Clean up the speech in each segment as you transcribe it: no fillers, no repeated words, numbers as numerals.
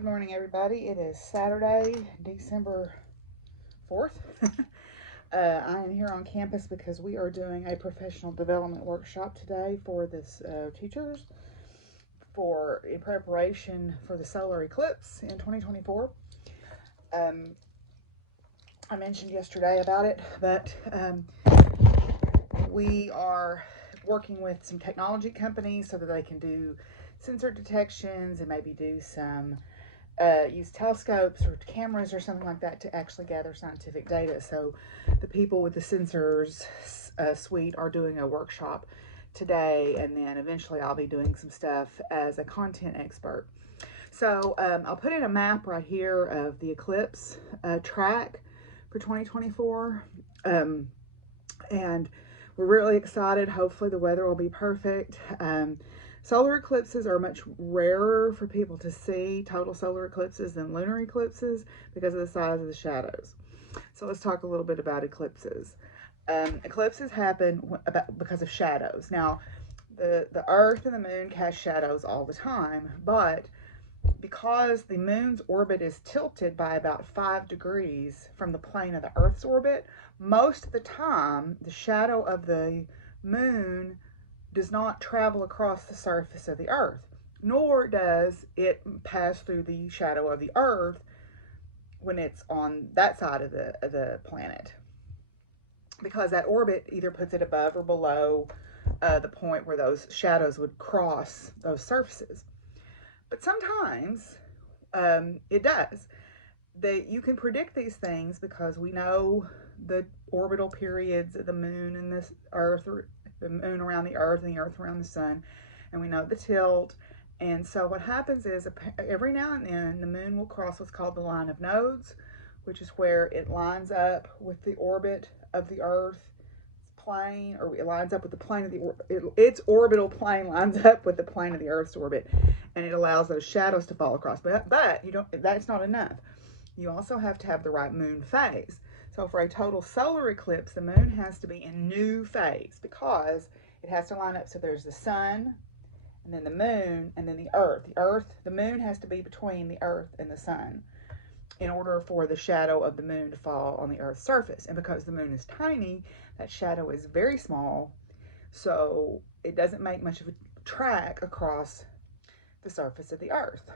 Good morning, everybody. It is Saturday, December 4th. I am here on campus because we are doing a professional development workshop today for this teachers in preparation for the solar eclipse in 2024. I mentioned yesterday about it, but we are working with some technology companies so that they can do sensor detections and maybe do some use telescopes or cameras or something like that to actually gather scientific data. So the people with the sensors suite are doing a workshop today, and then eventually I'll be doing some stuff as a content expert. So I'll put in a map right here of the eclipse track for 2024. And we're really excited. Hopefully the weather will be perfect. Solar eclipses are much rarer for people to see, total solar eclipses, than lunar eclipses because of the size of the shadows. So let's talk a little bit about eclipses. Eclipses happen because of shadows. Now, the Earth and the Moon cast shadows all the time, but because the Moon's orbit is tilted by about 5 degrees from the plane of the Earth's orbit, most of the time the shadow of the Moon does not travel across the surface of the Earth, nor does it pass through the shadow of the Earth when it's on that side of the planet, because that orbit either puts it above or below the point where those shadows would cross those surfaces. But sometimes it does. You can predict these things because we know the orbital periods of the Moon and the Earth, or the Moon around the Earth and the Earth around the Sun, and we know the tilt. And so what happens is every now and then the Moon will cross what's called the line of nodes, which is where it lines up with the orbit of the Earth plane, or it lines up with the plane of its orbital plane lines up with the plane of the Earth's orbit, and it allows those shadows to fall across. But that's not enough. You also have to have the right moon phase. So for a total solar eclipse, the Moon has to be in new phase because it has to line up. So there's the Sun, and then the Moon, and then the Earth. The Moon has to be between the Earth and the Sun in order for the shadow of the Moon to fall on the Earth's surface. And because the Moon is tiny, that shadow is very small, so it doesn't make much of a track across the surface of the Earth.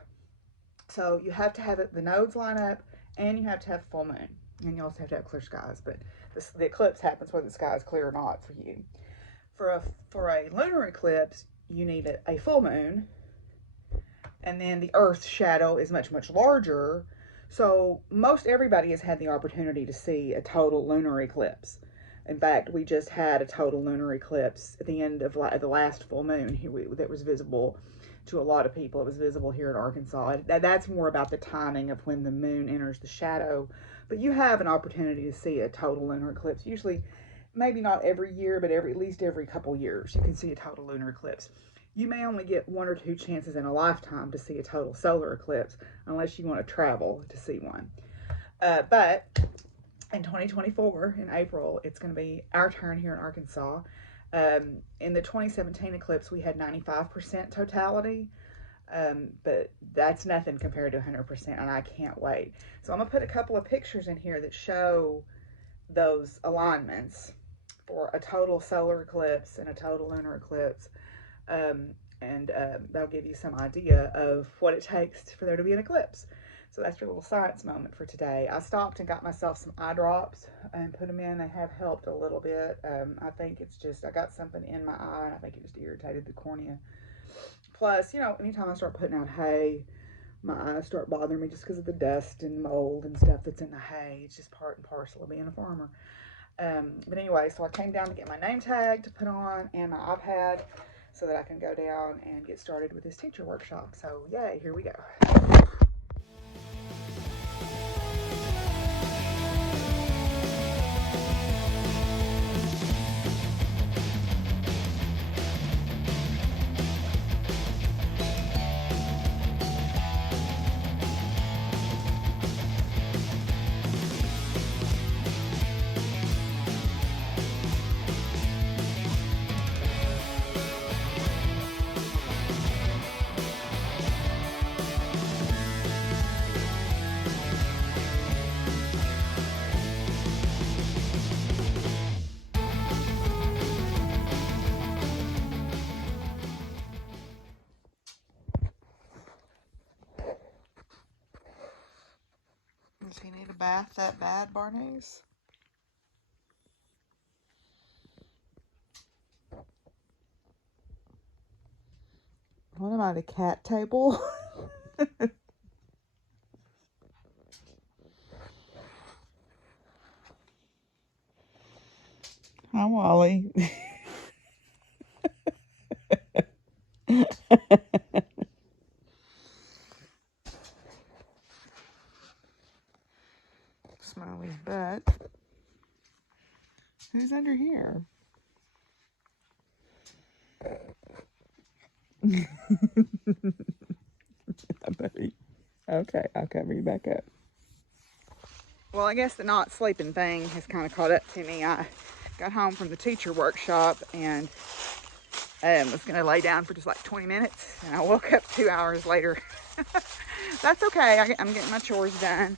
So you have to have the nodes line up, and you have to have full moon, and you also have to have clear skies. But the eclipse happens whether the sky is clear or not for you. For a lunar eclipse, you need a full moon, and then the Earth's shadow is much, much larger. So most everybody has had the opportunity to see a total lunar eclipse. In fact, we just had a total lunar eclipse at the end of the last full moon that was visible to a lot of people. It was visible here in Arkansas. That's more about the timing of when the Moon enters the shadow. But you have an opportunity to see a total lunar eclipse. Usually, maybe not every year, but at least every couple years, you can see a total lunar eclipse. You may only get 1 or 2 chances in a lifetime to see a total solar eclipse, unless you want to travel to see one. But in 2024, in April, it's going to be our turn here in Arkansas. In the 2017 eclipse, we had 95% totality, but that's nothing compared to 100%, and I can't wait. So I'm going to put a couple of pictures in here that show those alignments for a total solar eclipse and a total lunar eclipse, and that'll give you some idea of what it takes for there to be an eclipse. So that's your little science moment for today. I stopped and got myself some eye drops and put them in. They have helped a little bit. I think it's just, I got something in my eye, and I think it just irritated the cornea. Plus, anytime I start putting out hay, my eyes start bothering me just because of the dust and mold and stuff that's in the hay. It's just part and parcel of being a farmer. But anyway, so I came down to get my name tag to put on and my iPad so that I can go down and get started with this teacher workshop. So yay, here we go. Does he need a bath that bad, Barnes? What am I, the cat table? Hi, Wally. Smiley's butt. Who's under here? Okay, I'll cover you back up. Well, I guess the not sleeping thing has kind of caught up to me. I got home from the teacher workshop and was going to lay down for just like 20 minutes. And I woke up 2 hours later. That's okay. I'm getting my chores done.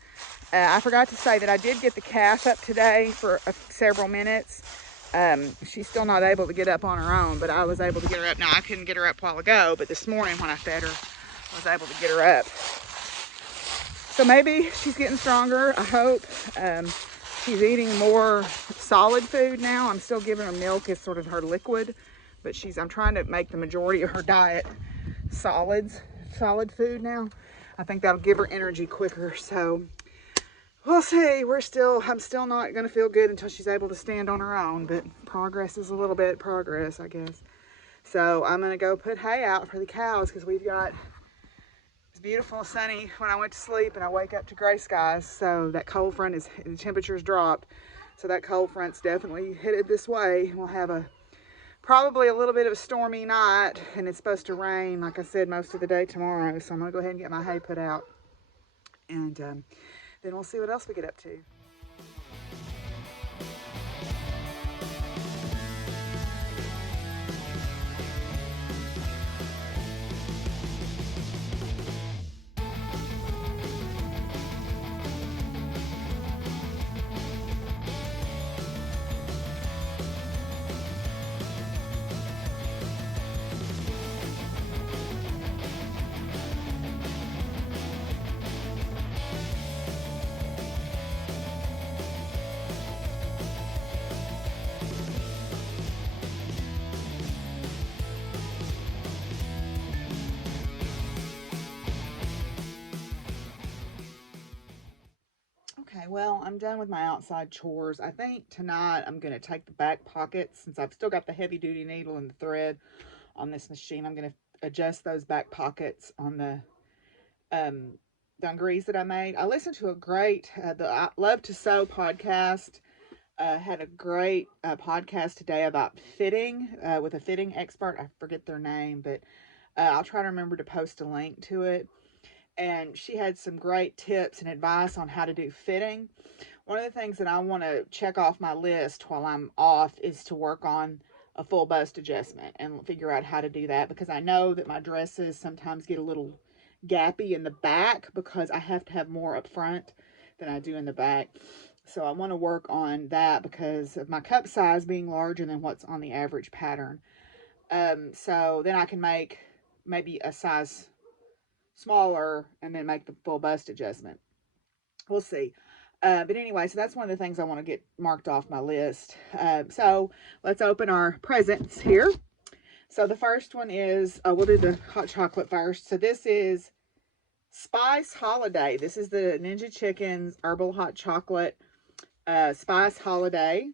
I forgot to say that I did get the calf up today for several minutes. She's still not able to get up on her own, but I was able to get her up. Now, I couldn't get her up a while ago, but this morning when I fed her, I was able to get her up. So maybe she's getting stronger, I hope. She's eating more solid food now. I'm still giving her milk as sort of her liquid, but I'm trying to make the majority of her diet solid food now. I think that'll give her energy quicker. So we'll see. I'm still not going to feel good until she's able to stand on her own, but progress is a little bit progress, I guess. So I'm going to go put hay out for the cows because we've got it's beautiful sunny when I went to sleep, and I wake up to gray skies. So that cold front the temperature's dropped. So that cold front's definitely headed this way. We'll have probably a little bit of a stormy night, and it's supposed to rain, like I said, most of the day tomorrow. So I'm gonna go ahead and get my hay put out, and then we'll see what else we get up to. Okay, well, I'm done with my outside chores. I think tonight I'm going to take the back pockets, since I've still got the heavy duty needle and the thread on this machine. I'm going to adjust those back pockets on the dungarees that I made. I listened to a great, the I Love to Sew podcast. Had a great podcast today about fitting with a fitting expert. I forget their name, but I'll try to remember to post a link to it. And she had some great tips and advice on how to do fitting. One of the things that I want to check off my list while I'm off is to work on a full bust adjustment and figure out how to do that, because I know that my dresses sometimes get a little gappy in the back because I have to have more up front than I do in the back. So I want to work on that because of my cup size being larger than what's on the average pattern. So then I can make maybe a size smaller and then make the full bust adjustment. We'll see. But anyway, so that's one of the things I want to get marked off my list. So let's open our presents here. So the first one is, we'll do the hot chocolate first. So this is Spice Holiday. This is the Ninja Chicken's Herbal Hot Chocolate Spice Holiday.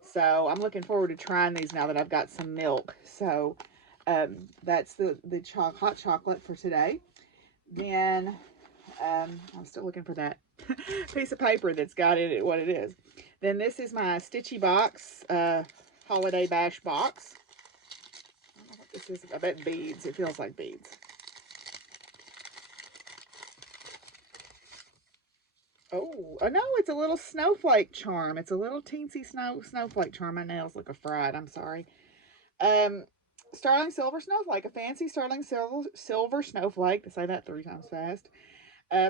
So I'm looking forward to trying these now that I've got some milk. So that's the hot chocolate for today. Then I'm still looking for that piece of paper that's got it what it is. Then this is my Stitchy Box Holiday Bash box. I don't know what this is. I bet beads. It feels like beads. Oh no, it's a little snowflake charm. It's a little teensy snowflake charm. My nails look fried. I'm sorry. Sterling Silver Snowflake, a fancy sterling silver snowflake, to say that 3 times fast.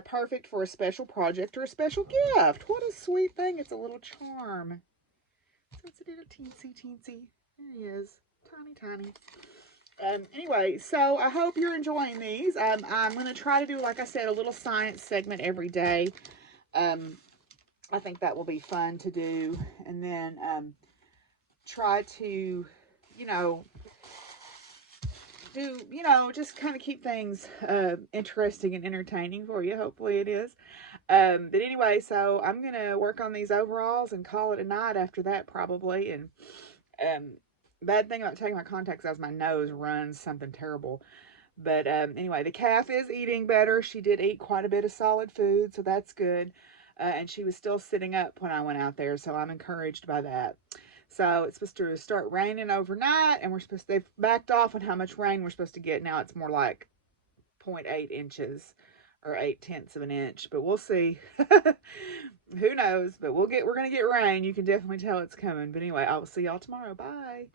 Perfect for a special project or a special gift. What a sweet thing. It's a little charm. So it's a little teensy. There he is. Tiny. Anyway, so I hope you're enjoying these. I'm going to try to do, like I said, a little science segment every day. I think that will be fun to do. And then try to, you know, just kind of keep things interesting and entertaining for you. Hopefully it is. But anyway, so I'm going to work on these overalls and call it a night after that probably. And um, bad thing about taking my contacts out is my nose runs something terrible. But anyway, the calf is eating better. She did eat quite a bit of solid food, so that's good. And she was still sitting up when I went out there, so I'm encouraged by that. So it's supposed to start raining overnight, and they've backed off on how much rain we're supposed to get. Now it's more like 0.8 inches or 0.8 of an inch, but we'll see. Who knows? But we're gonna get rain. You can definitely tell it's coming. But anyway, I will see y'all tomorrow. Bye.